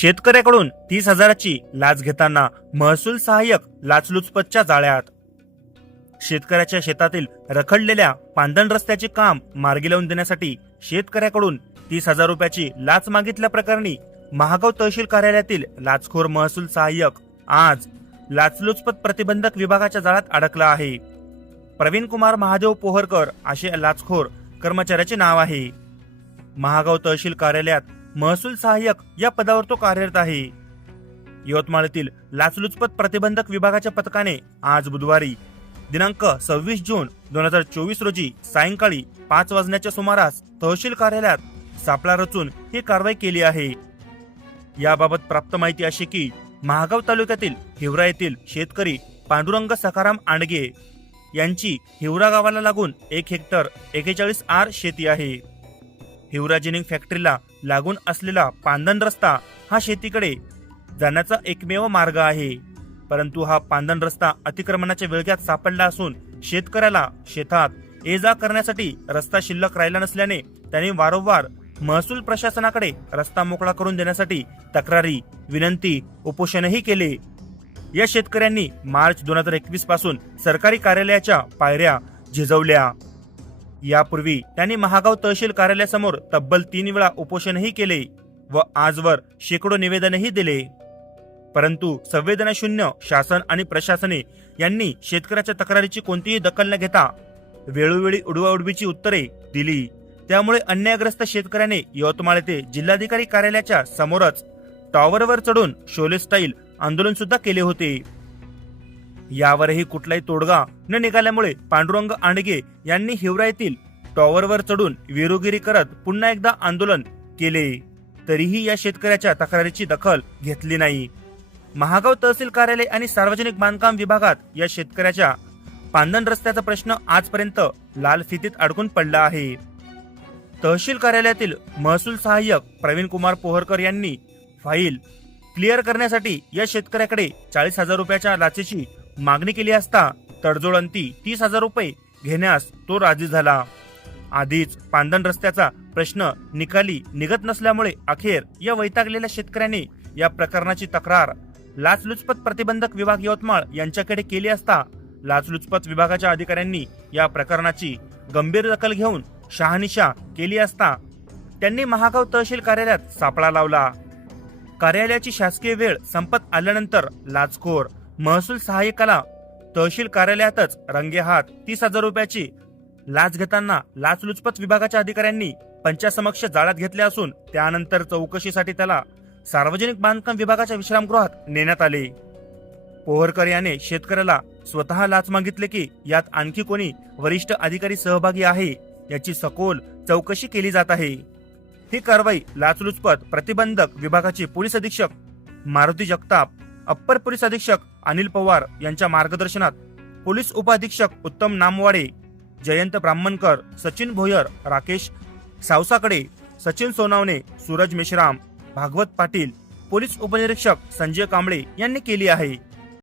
शेतकऱ्याकडून तीस हजाराची लाच घेताना महसूल सहाय्यक लाचलुचपतच्या जाळ्यात. शेतकऱ्याच्या शेतातील रखडलेल्या पांधण रस्त्याचे काम मार्गी लावून देण्यासाठी शेतकऱ्याकडून तीस हजार रुपयाची लाच मागितल्या प्रकरणी महागाव तहसील कार्यालयातील लाचखोर महसूल सहाय्यक आज लाचलुचपत प्रतिबंधक विभागाच्या जाळ्यात अडकला आहे. प्रवीण कुमार महादेव पोहरकर असे लाचखोर कर्मचाऱ्याचे नाव आहे. महागाव तहसील कार्यालयात महसूल सहाय्यक या पदावर तो कार्यरत आहे. यवतमाळतील लाचलुचपत प्रतिबंधक विभागाच्या पथकाने आज बुधवारी दिनांक सव्वीस जून दोन हजार चोवीस रोजी सायंकाळी पाच वाजण्याच्या सुमारास तहसील कार्यालयात सापळा रचून ही कारवाई केली आहे. याबाबत प्राप्त माहिती अशी की महागाव तालुक्यातील हिवरा येथील शेतकरी पांडुरंग सखाराम आंडगे यांची हिवरा गावाला लागून एक हेक्टर एकेचाळीस आर शेती आहे. हिवराजिनिंग फॅक्टरीला लागून असलेला पांदन रस्ता हा शेतीकडे जाण्याचा एकमेव मार्ग आहे. परंतु हा पांदन रस्ता अतिक्रमणाच्या विळख्यात सापडला असून शेतकऱ्याला शेतात ये जा करण्यासाठी रस्ता शिल्लक राहिला नसल्याने त्यांनी वारंवार महसूल प्रशासनाकडे रस्ता मोकळा करून देण्यासाठी तक्रारी विनंती उपोषणही केले. या शेतकऱ्यांनी मार्च दोन हजार एकवीसपासून सरकारी कार्यालयाच्या पायऱ्या झिजवल्या. यापूर्वी त्यांनी महागाव तहसील कार्यालयासमोर तब्बल तीन वेळा उपोषणही केले व आजवर शेकडो निवेदनही दिले. परंतु संवेदनाशून्य शासन आणि प्रशासने यांनी शेतकऱ्याच्या तक्रारीची कोणतीही दखल न घेता वेळोवेळी उडवाउडवीची उत्तरे दिली. त्यामुळे अन्यायग्रस्त शेतकऱ्याने यवतमाळ येथे जिल्हाधिकारी कार्यालयाच्या समोरच टॉवरवर चढून शोले स्टाईल आंदोलन सुद्धा केले होते. यावरही कुठलाही तोडगा न निघाल्यामुळे पांडुरंग आंडगे यांनी हिवरा येथील टॉवरवर चढून विरोगिरी करत पुन्हा एकदा आंदोलन केले. तरीही या शेतकऱ्याच्या तक्रारीची दखल घेतली नाही. महागाव तहसील कार्यालय आणि सार्वजनिक बांधकाम विभागात या शेतकऱ्याच्या पांदन रस्त्याचा प्रश्न आजपर्यंत लाल फितीत अडकून पडला आहे. तहसील कार्यालयातील महसूल सहाय्यक प्रवीण कुमार पोहरकर यांनी फाईल क्लिअर करण्यासाठी या शेतकऱ्याकडे चाळीस हजार रुपयाच्या लाचेची मागणी केली असता तडजोड अंती तीस हजार रुपये घेण्यास तो राजी झाला. आधीच पांदन रस्त्याचा प्रश्न निकाली निघत नसल्यामुळे अखेर या वैतागलेल्या शेतकऱ्याने या प्रकरणाची तक्रार लाचलुचपत प्रतिबंधक विभाग यवतमाळ यांच्याकडे केली असता लाचलुचपत विभागाच्या अधिकाऱ्यांनी या प्रकरणाची गंभीर दखल घेऊन शहानिशा केली असता त्यांनी महागाव तहसील कार्यालयात सापळा लावला. कार्यालयाची शासकीय वेळ संपत आल्यानंतर लाचखोर महसूल सहाय्यकाला तहसील कार्यालयातच रंगेहात तीस हजार रुपयाची लाच घेताना लाचलुचपत विभागाच्या अधिकाऱ्यांनी पंचासमक्ष जाळ्यात घेतले असून त्यानंतर चौकशीसाठी त्याला सार्वजनिक बांधकाम विभागाच्या विश्रामगृहात नेण्यात आले. पोहरकर याने शेतकऱ्याला स्वतः लाच मागितले की यात आणखी कोणी वरिष्ठ अधिकारी सहभागी आहे याची सखोल चौकशी केली जात आहे. ही कारवाई लाचलुचपत प्रतिबंधक विभागाचे पोलीस अधीक्षक मारुती जगताप अप्पर पोलीस अधीक्षक अनिल पवार यांच्या मार्गदर्शनात पोलीस उपअधीक्षक उत्तम नामवाडे जयंत ब्राह्मणकर सचिन भोयर राकेश सावसाकडे सचिन सोनावणे सूरज मेश्राम भागवत पाटील पोलीस उपनिरीक्षक संजय कांबळे यांनी केली आहे.